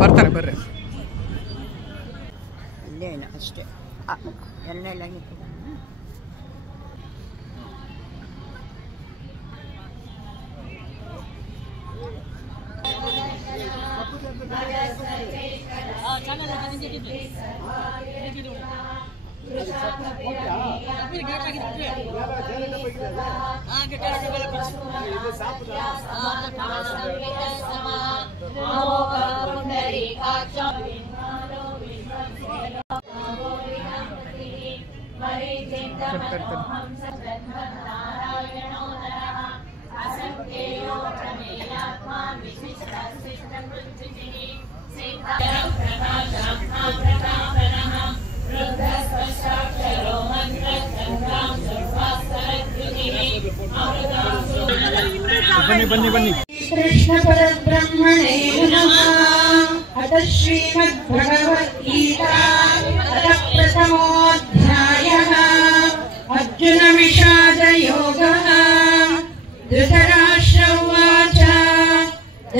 ಬರ್ತಾರೆ ಬರ್ರಿ. ಅಲ್ಲೇನು ಅಷ್ಟೇ ಎಣ್ಣೆಲ್ಲ ಬನ್ನಿ ಬನ್ನಿ ಬನ್ನಿ. ಕೃಷ್ಣ ಪರಬ್ರಹ್ಮಣೇ ನಮಃ. ಅಥ ಶ್ರೀಮದ್ ಭಗವದ್ಗೀತಾ ಅಥ ಪ್ರಥಮೋಧ್ಯಾಯಃ. ಅರ್ಜುನ ವಿಷಾದ ಯೋಗಃ. ಧೃತರಾಷ್ಟ್ರ ಉವಾಚ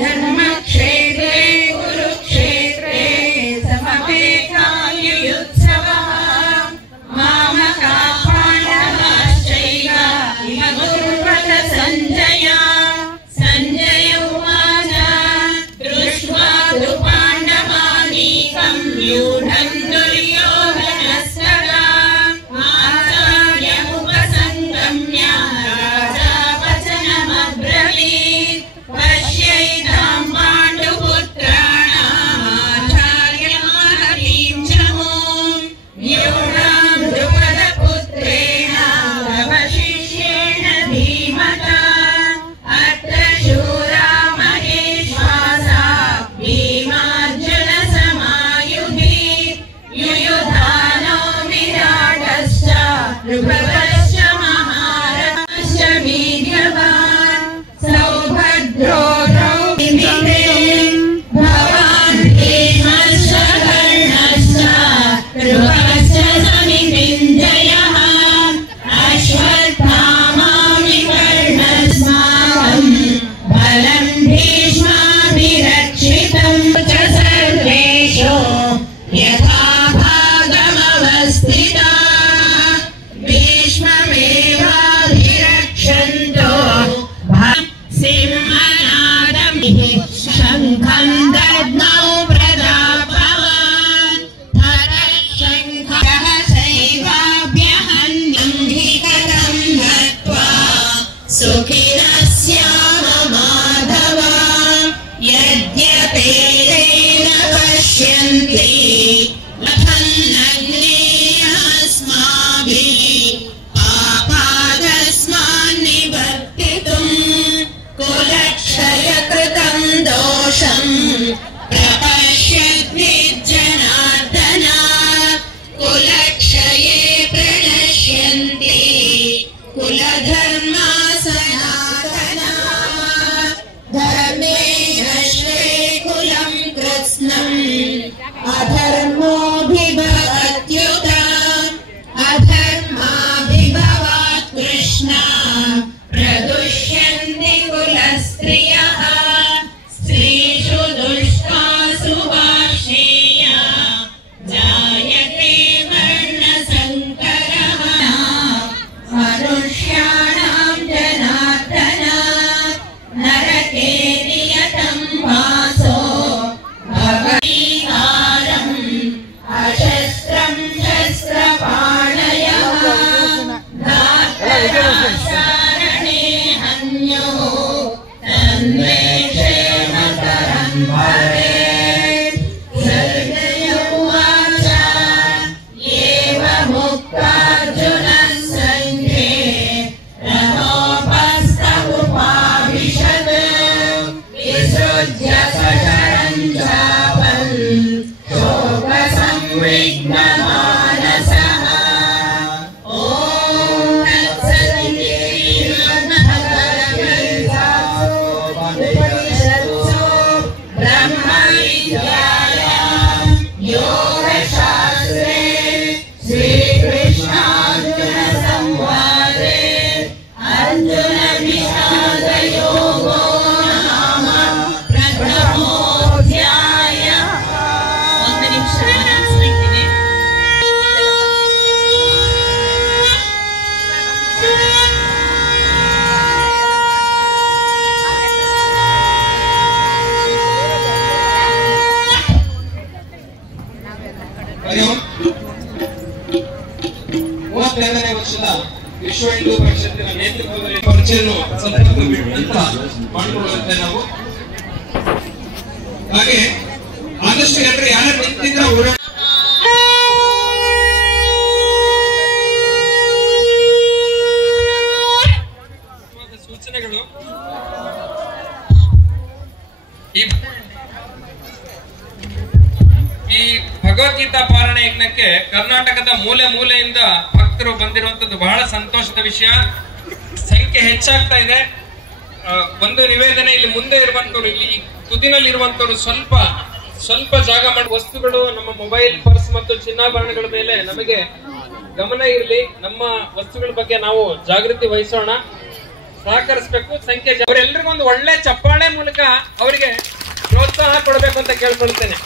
ಧರ್ಮಕ್ಷೇತ್ರೇ ಕುರುಕ್ಷೇತ್ರೇ ಸಮವೇತಾಯುಯುತ್ಸವಃ. ಮಾಮಕಾಃ ಪಾಂಡವಾಶ್ಚೈವ ಇಮ ಕುರ್ವತ ಸಂಜಯ. ಸಂಜಯ ಉವಾಚ ದೃಷ್ಟ್ವಾ ತು ಪಾಂಡವಾನೀಕಂ ವ್ಯೂಢಂ ದುರ್ಯೋಧನಸ್ತದಾ. ಆಚಾರ್ಯमुपसङ्गम्य राजा वचनमब्रवीत्. पश्यैतां पाण्डुपुत्राणामाचार्यमहतीं च मूं. व्यूढां द्रुपदपुत्रेण तव शिष्येण धीमता. अत्र शूरा महेश्वासा भीमार्जुनसमायुधि. युयुधानो विराटश्च नृपश्च महारथश्च वीर्यवान्. सौभद्रो द्रौपदी भवान् भीमश्च कर्णश्च नृपश्च समितिञ्जयः. अश्वत्थामा विकर्णस्माकं बलं भीष्माभिरक्षितं च सर्वेषु यथा भागमवस्थिताः. भीष्ममेवाभिरक्षन्तो सिंहनादं शङ्खं दद्मौ प्रदाभवन्. ततः शङ्खः शैवाभ्यहन्यं विकटं दत्त्वा सुखिनस्याम माधव. यद्यपेतेन पश्यन्ति लभन्नग्नेयमस्माभिः पापादस्मान्निवर्तितुं. कुलक्षयकृतं दोषं प्रपश्यद्विज्जनार्दन. कुलक्षये प्रणश्यन्ति कुलधर्मा सनातना. धर्मे नश्वे कुलं कृत्स्नम् अधर्मोऽभिभवत्युत. अधर्माभिभवात् कृष्णा प्रदुष्यन्ति कुलस्त्रियः. स्त्रीषु दुष्टासु वार्ष्णेय जायते वर्णसङ्करः. मनुष्याणां जनार्दन नरके नियतं वासो भवतीहारम् अशस्त्रं शस्त्रपाणयः. धार्तराष्ट्रारणे हन्यो तन्मे क्षेमतरं भवेत्. सर्गय उवाच एवमुक्तार्जुनः सङ्घे रथोपस्थमुपाविशत्. विसृज्य सशरं चापन् शोकसंविघ्नमानसः. ॐ तत्सदिति श्रीमद्भगवद्गीतासु ब्रह्मविद्यायां योगशास्त्रे श्रीकृष्णार्जुनसंवादे अर्जुनविषादयोगो नाम प्रथमः ವಿಶ್ವ ಹಿಂದೂ ಪರಿಷತ್ತಿನ ನೇತೃತ್ವದಲ್ಲಿ ಪರಿಚಯವನ್ನು ಸಂಪರ್ಕ ಅಂತ ಮಾಡಿಕೊಳ್ಳುತ್ತೆ ನಾವು. ಹಾಗೆ ಆದಷ್ಟು ಎಲ್ಲರೂ ಯಾರು ನಿಂತಿದ್ರೆ ಓಡಾಡ ಸೂಚನೆಗಳು. ಈ ಭಗವದ್ಗೀತಾ ಪಾರಾಯಣ ಯಜ್ಞಕ್ಕೆ ಕರ್ನಾಟಕದ ಮೂಲೆ ಮೂಲೆಯಿಂದ ಭಕ್ತರು ಬಂದಿರುವಂತದ್ದು ಬಹಳ ಸಂತೋಷದ ವಿಷಯ. ಸಂಖ್ಯೆ ಹೆಚ್ಚಾಗ್ತಾ ಇದೆ. ಒಂದು ನಿವೇದನೆ, ಇಲ್ಲಿ ಮುಂದೆ ಇರುವಂತವ್ರು, ಇಲ್ಲಿ ತುದಿನಲ್ಲಿ ಇರುವಂತವ್ರು ಸ್ವಲ್ಪ ಜಾಗ ಮಾಡಿ ವಸ್ತುಗಳು, ನಮ್ಮ ಮೊಬೈಲ್, ಪರ್ಸ್ ಮತ್ತು ಚಿನ್ನಾಭರಣಗಳ ಮೇಲೆ ನಮಗೆ ಗಮನ ಇರಲಿ. ನಮ್ಮ ವಸ್ತುಗಳ ಬಗ್ಗೆ ನಾವು ಜಾಗೃತಿ ವಹಿಸೋಣ, ಸಹಕರಿಸಬೇಕು. ಸಂಖ್ಯೆ ಅವರೆಲ್ಲರಿಗೂ ಒಂದು ಒಳ್ಳೆ ಚಪ್ಪಾಳೆ ಮೂಲಕ ಅವರಿಗೆ ಪ್ರೋತ್ಸಾಹ ಕೊಡಬೇಕು ಅಂತ ಕೇಳ್ಕೊಳ್ತೇನೆ.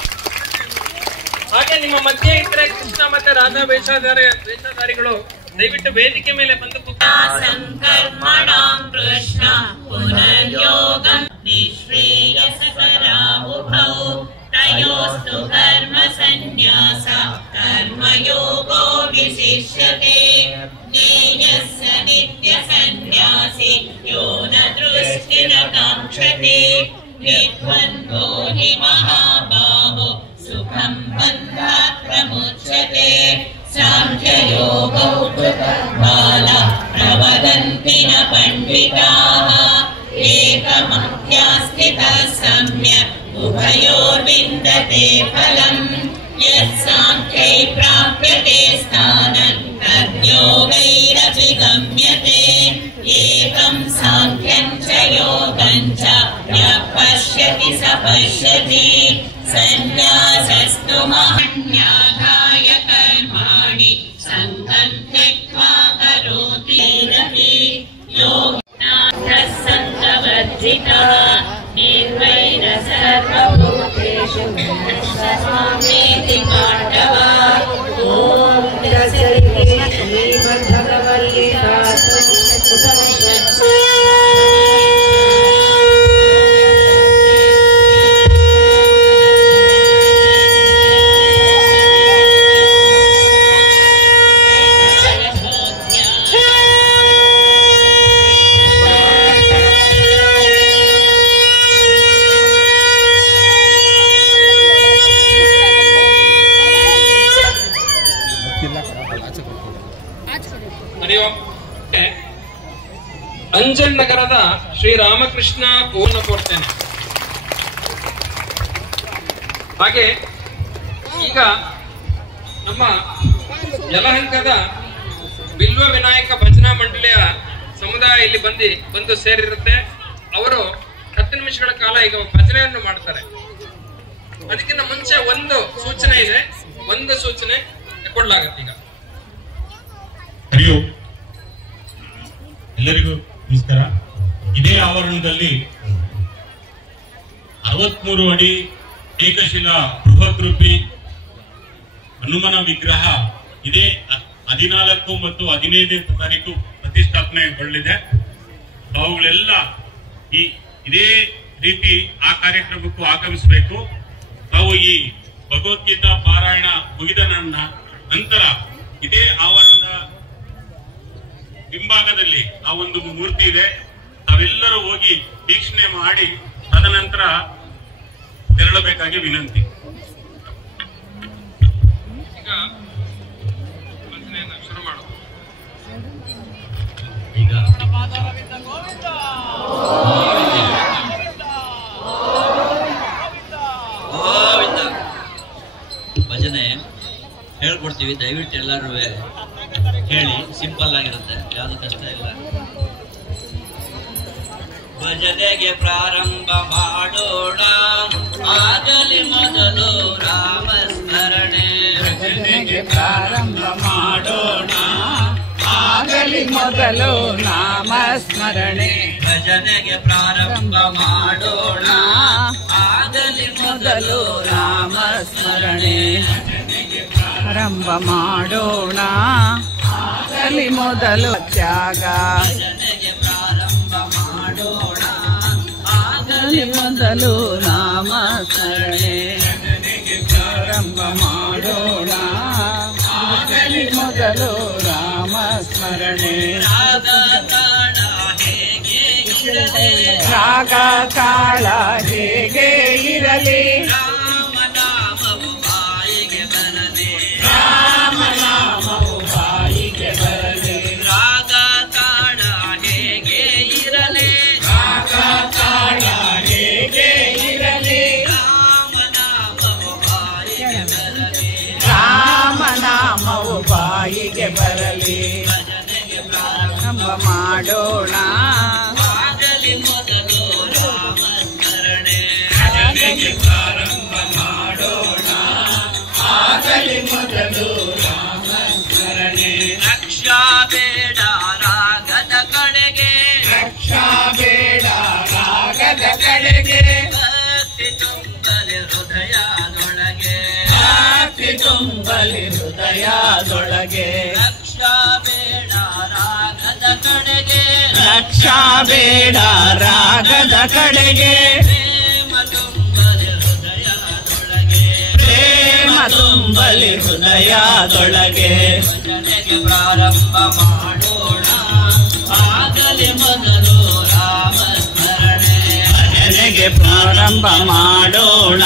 ಹಾಗೆ ನಿಮ್ಮ ಮಧ್ಯೆ ಇದ್ರೆ ಕೃಷ್ಣ ಮತ್ತೆ ರಾಧಾ ವೇಷಧಾರಿಗಳು ದಯವಿಟ್ಟು ವೇದಿಕೆ ಮೇಲೆ ಬಂದು ಸಂಕರ್ಮಣಾಂ ಕೃಷ್ಣ ಪುನರ್ಯೋಗಂ ನಿಶ್ರೇಯಸಕರಾವುಭೌ ತಯೋಸ್ತು ಕರ್ಮ ಸನ್ಯಾಸ ಕರ್ಮಯೋಗೋ ವಿಶಿಷ್ಯತೆ ಜ್ಞೇಯಸ್ಯ ನಿತ್ಯ ಸನ್ಯಾಸಿ ಯೋ ನ ದೃಷ್ಟಿನ ಕಾಂಕ್ಷತೆ ವಿದ್ವಂತೋ ಹಿ ಮಹಾಬಾಹೋ ಸುಖಂ ಬಂಧಾತ್ ಪ್ರಮುಚ್ಯತೆ ಸಾಂಖ್ಯಯೋಗೌ ಬಾಲ ಪ್ರವದಂತಿ ನ ಪಂಡಿತಾಃ ಏಕಮಖ್ಯಾಸ್ಥಿತಃ ಸಮ್ಯಕ್ ಉಭಯೋರ್ವಿಂದತೆ ಫಲಂ ಯತ್ ಸಾಂಖ್ಯೈ ಪ್ರಾಪ್ಯತೆ ಸ್ಥಾನಂ ತದ್ಯೋಗೈರಪಿ ಗಮ್ಯತೆ ಏಕಂ ಸಾಂಖ್ಯಂ ಚ ಯೋಗಂ ಚ ಯಃ ಪಶ್ಯತಿ ಸ ಪಶ್ಯತಿ ಸನ್ಯಾಸಸ್ತು ಮಹನ್ಯಾಧಾಯ ಕರ್ಮಾಣಿ ಸಂಗಂ ತ್ಯಕ್ವಾ ಕರೋತಿ ರವಿ ಯೋಗನಾಥಃ ಸಂಗವರ್ಜಿತಃ ನಿರ್ವೈರ ಸರ್ವಭೂತೇಷು ಸಮಾಮೇತಿ ಪಾಂಡವ ಓಂ ದಶರಥೇ ಶ್ರೀಮದ್ಭಗವದ್ಗೀತಾಸು ಉಪನಿಷತ್ಸು ಅಂಜನ್ ನಗರದ ಶ್ರೀರಾಮಕೃಷ್ಣ ಓನ ಕೊಡ್ತೇನೆ. ಹಾಗೆ ಈಗ ನಮ್ಮ ಯಲಹಂಕದ ಬಿಲ್ವ ವಿನಾಯಕ ಭಜನಾ ಮಂಡಳಿಯ ಸಮುದಾಯ ಇಲ್ಲಿ ಬಂದು ಸೇರಿರುತ್ತೆ. ಅವರು 10 ನಿಮಿಷಗಳ ಕಾಲ ಈಗ ಭಜನೆಯನ್ನು ಮಾಡ್ತಾರೆ. ಅದಕ್ಕಿಂತ ಮುಂಚೆ ಒಂದು ಸೂಚನೆ ಇದೆ, ಒಂದು ಸೂಚನೆ ಕೊಡ್ಲಾಗತ್ತೆ. ಈಗ ಎಲ್ಲರಿಗೂ ನಮಸ್ಕಾರ. ಇದೇ ಆವರಣದಲ್ಲಿ 63 ಅಡಿ ಏಕಶಿಲಾ ಬೃಹತ್ ರೂಪಿ ಹನುಮನ ವಿಗ್ರಹ ಇದೇ 14 ಮತ್ತು 15ನೇ ತಾರೀಕು ಪ್ರತಿಷ್ಠಾಪನೆಗೊಳ್ಳಲಿದೆ. ಅವುಗಳೆಲ್ಲ ಇದೇ ರೀತಿ ಆ ಕಾರ್ಯಕ್ರಮಕ್ಕೂ ಆಗಮಿಸಬೇಕು. ನಾವು ಈ ಭಗವದ್ಗೀತಾ ಪಾರಾಯಣ ಮುಗಿದ ನಂತರ ಇದೇ ಆವರಣದ ಹಿಂಭಾಗದಲ್ಲಿ ಆ ಒಂದು ಮೂರ್ತಿ ಇದೆ. ತಾವೆಲ್ಲರೂ ಹೋಗಿ ವೀಕ್ಷಣೆ ಮಾಡಿ ತದನಂತರ ತೆರಳಬೇಕಾಗಿ ವಿನಂತಿ. ಈಗ ಭಜನೆಯನ್ನು ಶುರು ಮಾಡೋದು. ಈಗ ಭಜನೆ ಹೇಳ್ಕೊಡ್ತೀವಿ, ದಯವಿಟ್ಟು ಎಲ್ಲರೂ ಹೇಳಿ. ಸಿಂಪಲ್ ಆಗಿರುತ್ತೆ, ಯಾವುದು ಕಷ್ಟ ಇಲ್ಲ. ಭಜನೆಗೆ ಪ್ರಾರಂಭ ಮಾಡೋಣ, ಆಗಲಿ ಮೊದಲು ರಾಮ ಸ್ಮರಣೆ. ಭಜನೆಗೆ ಪ್ರಾರಂಭ ಮಾಡೋಣ, ಆಗಲಿ ಮೊದಲು ನಾಮ ಸ್ಮರಣೆ. ಭಜನೆಗೆ ಪ್ರಾರಂಭ ಮಾಡೋಣ, ಆಗಲಿ ಮೊದಲು ರಾಮ ಸ್ಮರಣೆ. ಪ್ರಾರಂಭ ಮಾಡೋಣ, ಆಗಲಿ ಮೊದಲು ತ್ಯಾಗ. ಭಜನೆಗೆ ಪ್ರಾರಂಭ ಮಾಡೋಣ, ಆಗಲಿ ಮೊದಲು ನಾಮ ಸ್ಮರಣೆ. ಪ್ರಾರಂಭ ಮಾಡೋಣ, ಆಗಲಿ ಮೊದಲು ರಾಮ ಸ್ಮರಣೆ. ರಾಗ ತಾಳ ಹೇಗೆ ಇರಲಿ ರಾಮನಾಮವು ಬಾಯಿಗೆ ಬರಲಿ ರಾಮನಾಮವು ಬಾಯಿಗೆ ಬರಲಿ ರಾಗ ತಾಳ ಹೇಗೆ ಇರಲಿ ರಾಗ ತಾಳ ಹೇಗೆ ಇರಲಿ ರಾಮನಾಮವು ಬಾಯಿಗೆ ಬರಲಿ ರಾಮನಾಮವು ಬಾಯಿಗೆ ಬರಲಿ ಭಜನೆಗೆ ಪ್ರಾರಂಭ ಮಾಡೋಣ ಆಗಲಿ ಮೊದಲು ರಾಮಸ್ಮರಣೆ ಭಜನೆಗೆ ಪ್ರಾರಂಭ ಮಾಡೋಣ ಆಗಲಿ ಮೊದಲು ರಾಮಸ್ಮರಣೆ ರಕ್ಷಾ ಬೇಡ ರಾಗದ ಕಡೆಗೆ ರಕ್ಷಾ ಬೇಡ ರಾಗದ ಕಡೆಗೆ ಭಕ್ತಿ ತುಂಬಲಿ ಹೃದಯದೊಳಗೆ ಭಕ್ತಿ ತುಂಬಲಿ ಹೃದಯದೊಳಗೆ ರಕ್ಷಾ ಬೇಡ ರಾಗದ ಕಡೆಗೆ ರಕ್ಷಾ ಬೇಡ ರಾಗದ ಕಡೆಗೆ ಪ್ರೇಮ ತುಂಬಲಿ ಹೃದಯದೊಳಗೆ ಪ್ರೇಮ ತುಂಬಲಿ ಹೃದಯದೊಳಗೆ ಭಜನೆಗೆ ಪ್ರಾರಂಭ ಮಾಡೋಣ ಆಗಲಿ ಮೊದಲು ರಾಮಸ್ಮರಣೆ ಭಜನೆಗೆ ಪ್ರಾರಂಭ ಮಾಡೋಣ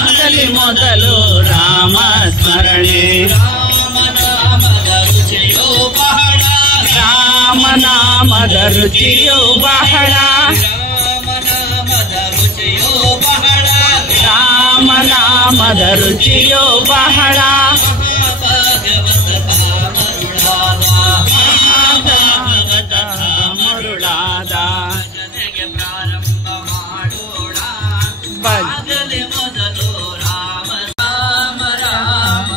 ಆಗಲಿ ಮೊದಲು ರಾಮ ಸ್ಮರಣೆ ರಾಮನಾಮದ ರುಚಿಯೋ ಬಹಳ ರಾಮನಾಮದ ರುಚಿಯು ಬಹಳ ರಾಮನಾಮದ ರುಚಿಯೋ ಬಹಳ ರಾಮನಾಮದ ರುಚಿಯು ಬಹಳ ಮಹಾಭಾಗವತ ಮರುಳಾದ ಭಾಗವತ ಮರುಳಾದ ಭಜನೆಗೆ ಪ್ರಾರಂಭ ಮಾಡೋಣ ಆಗಲಿ ಮೊದಲು ರಾಮ ರಾಮ ರಾಮ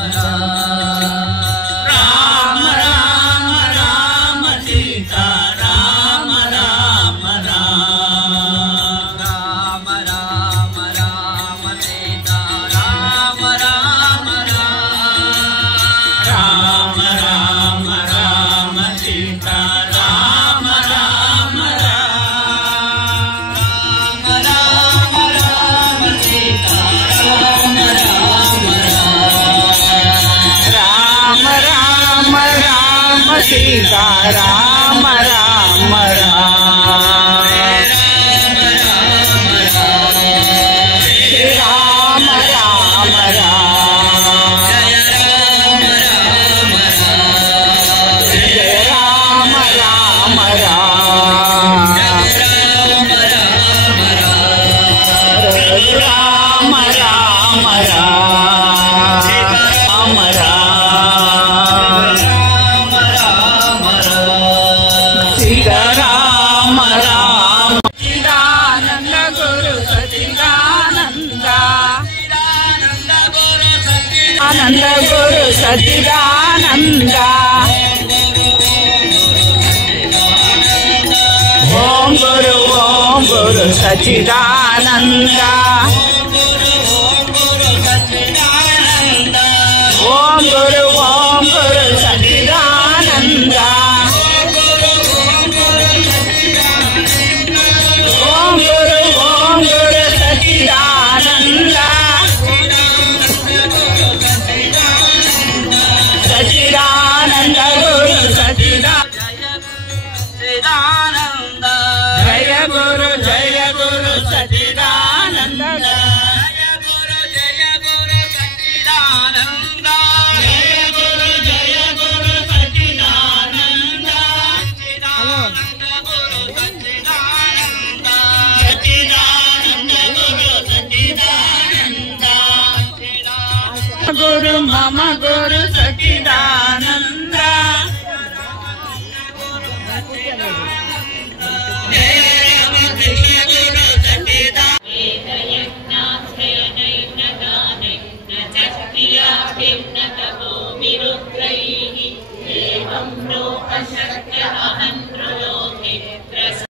ರಾಮ ರಾಮ ರಾಮ ಸೀತಾ ರಾಮ ರಾಮ ರಾಮ ರಾಮ ರಾಮ ರಾಮ ಸೀತಾ ರಾಮ ರಾಮ ರಾಮ ರಾಮ ರಾಮ ಸೀತಾ ರಾಮ ರಾಮ ರಾಮ ರಾಮ ರಾಮ ಸೀತಾ ರಾಮ ರಾಮ ರಾಮ ರಾಮ ಜಯ ರಾಮ ರಾಮ ರಾಮ ರಾಮ ರಾಮ ಸೀತಾರಾಮ ರಾಮ ಚಿದಾನಂದ ಗುರು ಸಚಿದಾನಂದ ಆನಂದ ಗುರು ಸಚಿದಾನಂದ ಓಂ ಗುರು ಸಚಿದಾನಂದ ಓಂ ಗುರು ಸಚಿದಾನಂದ ಓಂ ಗುರು ಸಚಿದಾನಂದ ಸಚಿದಾನಂದ ಗುರು ಸಚಿದಾನಂದ ಜಯ ಗುರು ಸಚಿದಾನಂದ ಜಯ ಗುರು ಸಚ್ಚಿದಾನಂದ ಜಯ ಗುರು ಸಚಿದಾನಂದ ಸಚ್ಚಿದಾನಂದ ಗುರು ಸಚ್ಚಿದಾನಂದ ಸಚಿದಾನಂದ ಗುರು ಸಚಿದಾನಂದ ಗುರು ಮಮ ಗುರು ಸಚಿದಾನಂದ